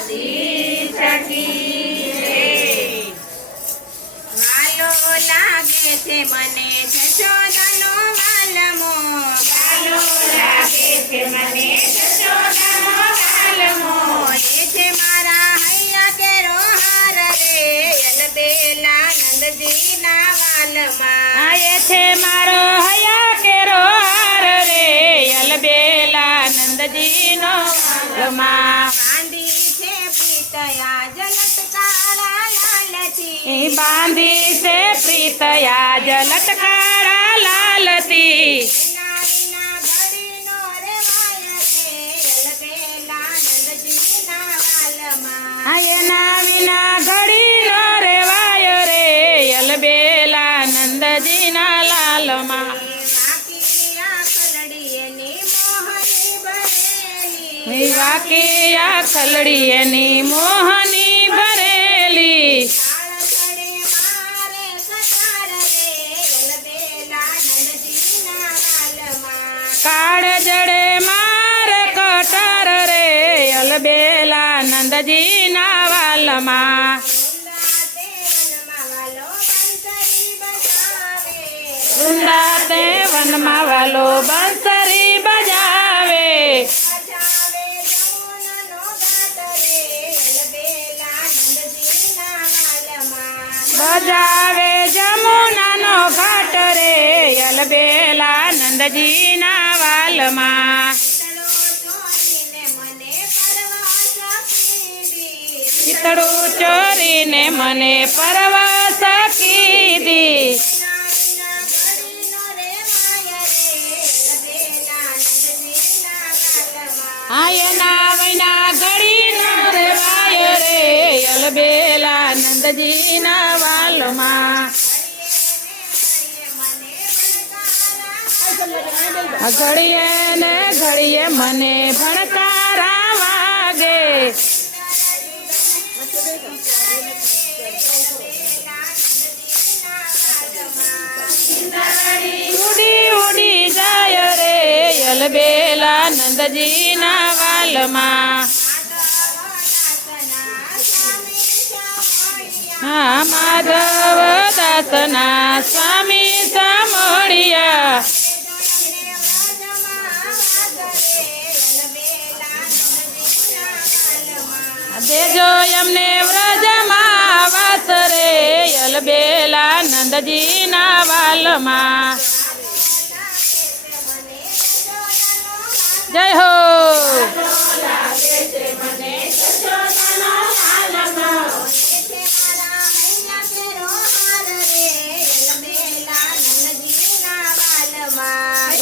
દ્વારકાધીશ કી જય। વાલો લાગે છે મને જશોદાનો વાલમો, વાલો લાગે છે મને જશોદાનો વાલમો, એ છે મારા હૈયા કેરો હાર રે યલબેલા નંદજીના વાલમાં, એ છે મારો હૈયા કેરો હાર રે યલબેલા નંદજીનો વાલમાં। બાંધી છે પ્રીતયા જલટકાળા લાલતી, એના વિના ઘડી નો રેવાય રે યલબેલા નંદજીના લાલમાં। વાકિયા ખલડી એની મોહની ભરેલી, કાળ જડે મારે કટાર રે યલબેલા નંદજીના વાલમાં। વૃંદા તે વનમાં વાલો બંસરી બજાવે, બજાવે જમુનાનો ઘાટ રે યલબેલા નંદજીના વાલમાં। ચિતડું ચોરીને મને પરવશ કીધી, એના વિના ઘડી નો રેવાય રે યલબેલા નંદજીના વાલમાં। ઘડીએ ને ઘડીએ મને ભણકારા વાગે, ઉડી ઉડી જાય રે યલબેલા નંદજીના વાલમાં। માધવ દાસના સ્વામી સામોડિયા, દેજો એમને વ્રજમાં વાસ રે યલબેલા નંદજીના વાલમાં। જય હો।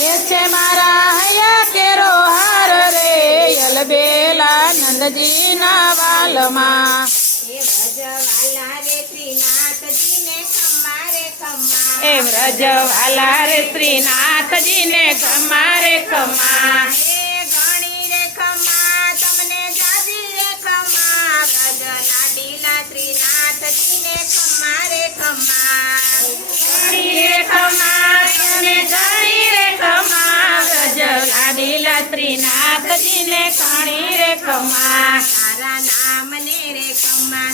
એ છે મારા હૈયા કેરો હાર રે યલબેલા નંદજીના વાલમાં। એ વ્રજવાલા રે શ્રીનાથજીને ખમા રે ખમા, શ્રીનાથજીને ખાણી રે ખમા,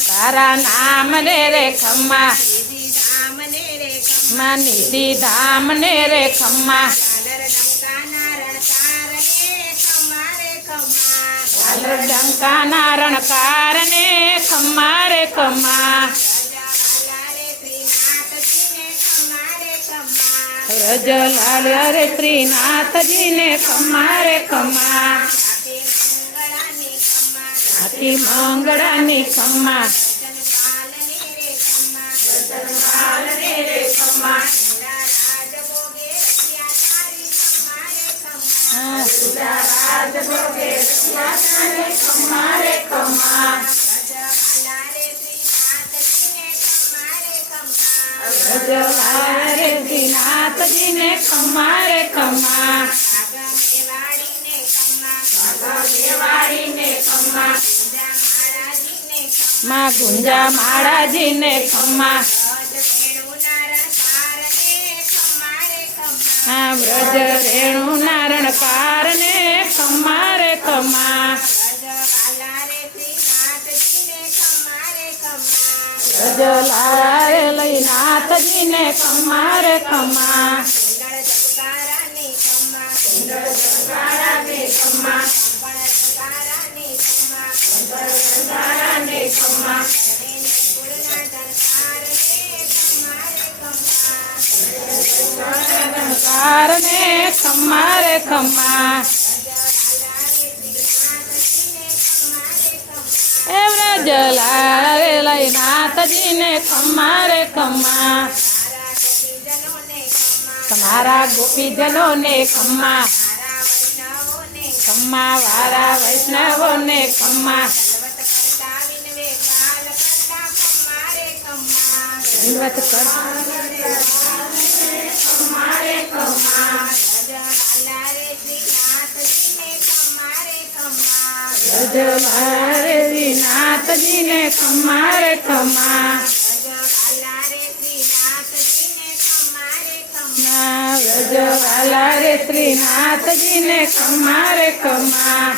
તારા નામ ને રે ખમા, નિધિ ધામ ને રે ખમા, ડંકાના રણકાર ને ખમા રે ખમા, વ્રજલાલ રે શ્રીનાથજીને ખમા રે ખમા, હાથી મંગળાની ખમા, શ્રીનાથજીને ખમા રે ખમા, માં ગુંજા માળાજીને ખમા, વ્રજ રેણુ નારણ કાર ને ખમા રે ખમા, રજલાળા રે લઈ નાથજીને ખમ્મા રે ખમ્મા કુંડળ જગકારાને ખમ્મા પણ જગકારાને ખમ્મા કારને ખમ્મા રે ખમ્મા એ વ્રજલાળા રે લઈ નાથજીને ખમ્મા રે ખમ્મા તમારા ગોપીજનોને ખમ્મા ખમ્મા વાળા વૈષ્ણવોને ખમ્મા દંડવત કર રજવારે શ્રીનાથજીને ખમ્મા રે ખમ્મા રજવાલા રે શ્રીનાથજીને ખમ્મા રે ખમ્મા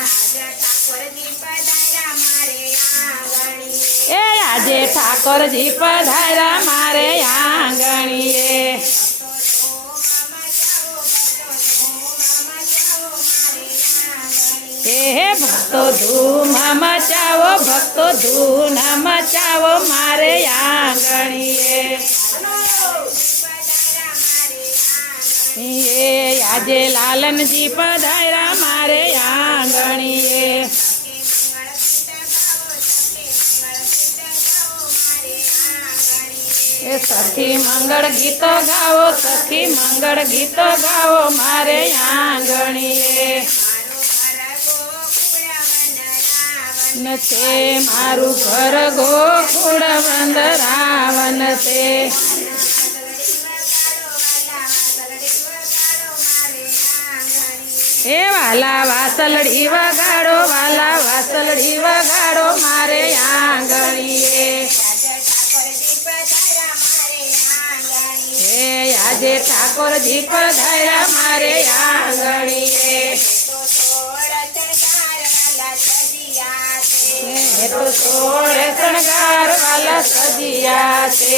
એ આજે ઠાકોરજી પધાર્યા મારે આંગણીએ હે ભક્તો ધૂમ મચાવો ભક્તો ધૂમ મચાવો મારે આંગણીએ એ આજે લાલનજી પધાર્યા મારે આંગણીએ એ સખી મંગળ ગીતો ગાવો સખી મંગળ ગીતો ગાવો મારે આંગણીએ છે મારું ઘર ગોકુળ વંદરાવન છે એ વાલા વાસલડી વગાડો વાલા વાસલડી વગાડો મારે આંગણીએ હે આજે ઠાકોરજી પધાર્યા મારે આંગણીએ એ તો 16 શણગાર વાલા સજિયા છે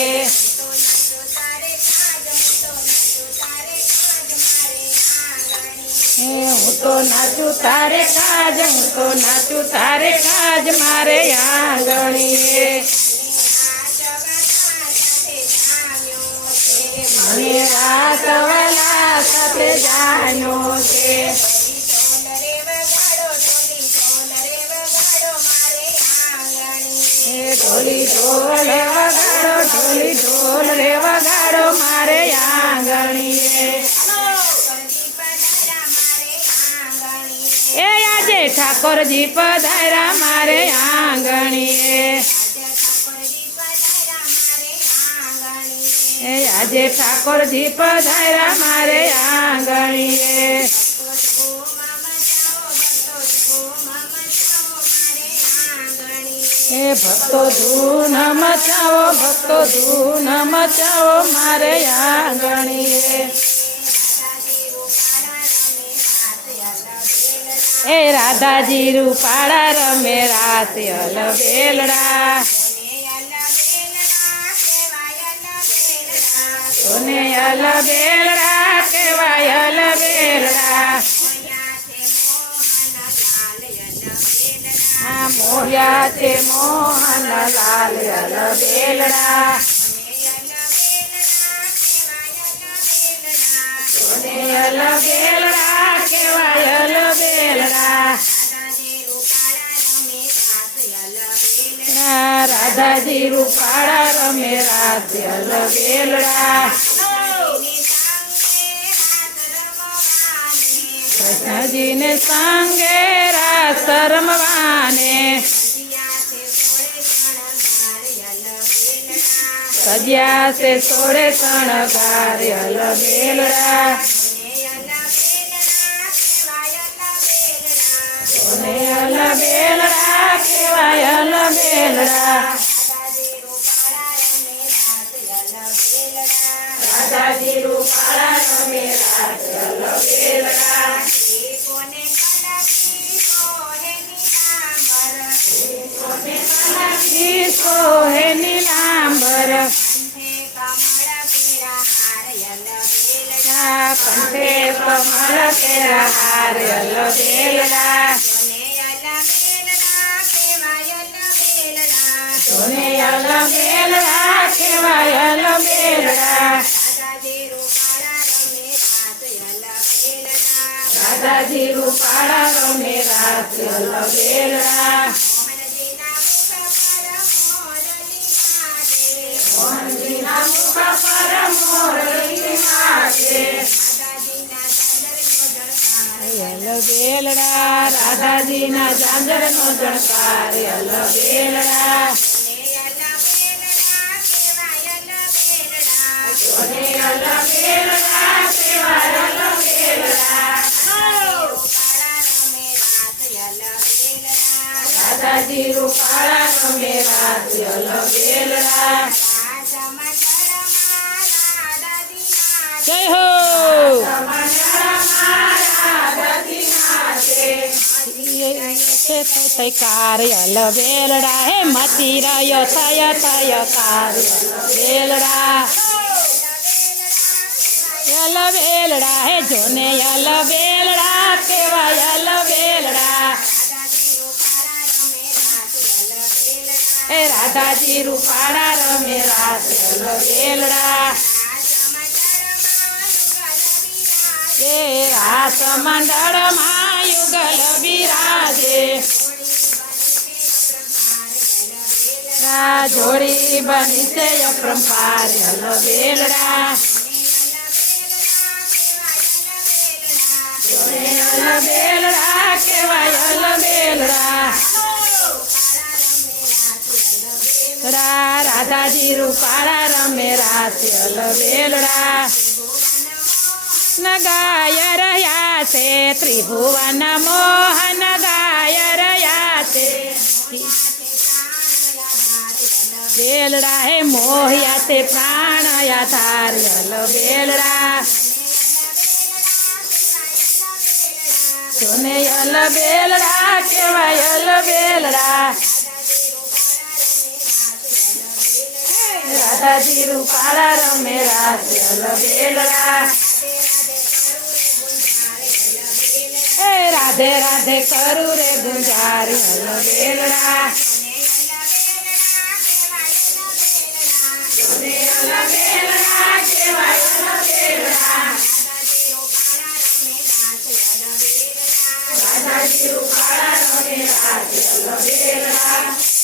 હું તો નાચું તારે કાજ હું તો નાચું તારે કાજ મારે આંગણીએ મને વાસવાલા સાથે જાણ્યો છે ઢોલી ઢોલ વગાડો ઢોલી ઢોલ રે વગાડો મારે આંગણીએ એ આજે ઠાકોરજી પધાર્યા મારે આંગણીએ એ આજે ઠાકોરજી પધાર્યા મારે આંગણીએ એ ભક્તો ધૂન મચાવો મારે આંગણીએ એ રાધાજી રૂપાળા રમે રાસ અલબેલડા સોને અલબેલડા કેવાય અલબેલડા આ મોહ્યા છે મોહન લાલ અલબેલડા સોને અલબેલડા કેવાય અલબેલડા રાધાજી રૂપાળા રમે રાસ અલબેલડા કૃષ્ણજીને સંગે રાસ રમવાને સજ્યા છે 16 શણગાર અલબેલડા સોને અલબેલડા કેવાય અલબેલડા રાધાજી રૂપાળા રમે રાસ અલબેલડા સોહે નીલાંબર આ કંઠે કમળ કેરા હાર અલ બેલડા સોને અલ બેલડા કેવાય અલ બેલડા દાદાજી રૂપાળા રમે રાત અલ બેલડા મોહનજીના મુખ પર મોરલી નાચે અલ બેલડા રાધાજીના ઝાંઝરનો જણકાર અલ બેલડા સોને અલ બેલડા કેવાય અલ બેલડા દાદાજી રૂપાળા રમે રાત અલ બેલડા જય હો થઈ કાર્ય અલ બેલડા હે મતી રહ્યો થય થય કાર્ય બેલડા અલ બેલડા હે જોને અલ બેલડા કેવાય અલ બેલડા હે રાધાજી રૂપાળા રમે રાત અલ બેલડા એ રાસ મંડળમાં યુગલ બિરાજે જોડી બની છે અપરંપાર અલ બેલડા અલ બેલડા કેવાય અલ બેલડા રાધાજી રૂપાળા રમે રાત અલ બેલડા ગાય રહ્યા છે ત્રિભુવન મોહન ગાય રહ્યા છે બેલડા હે મોહ્યા તે પ્રાણ આધાર અલ બેલડા સોને અલ બેલડા કેવાય અલ બેલડા રાધાજી રૂપાળા રમે રાત અલ બેલડા રાધે રાધે કરું રે ગુંજાર અલ બેલડા દાદાજી રૂપાળા રમે રાત અલ બેલડા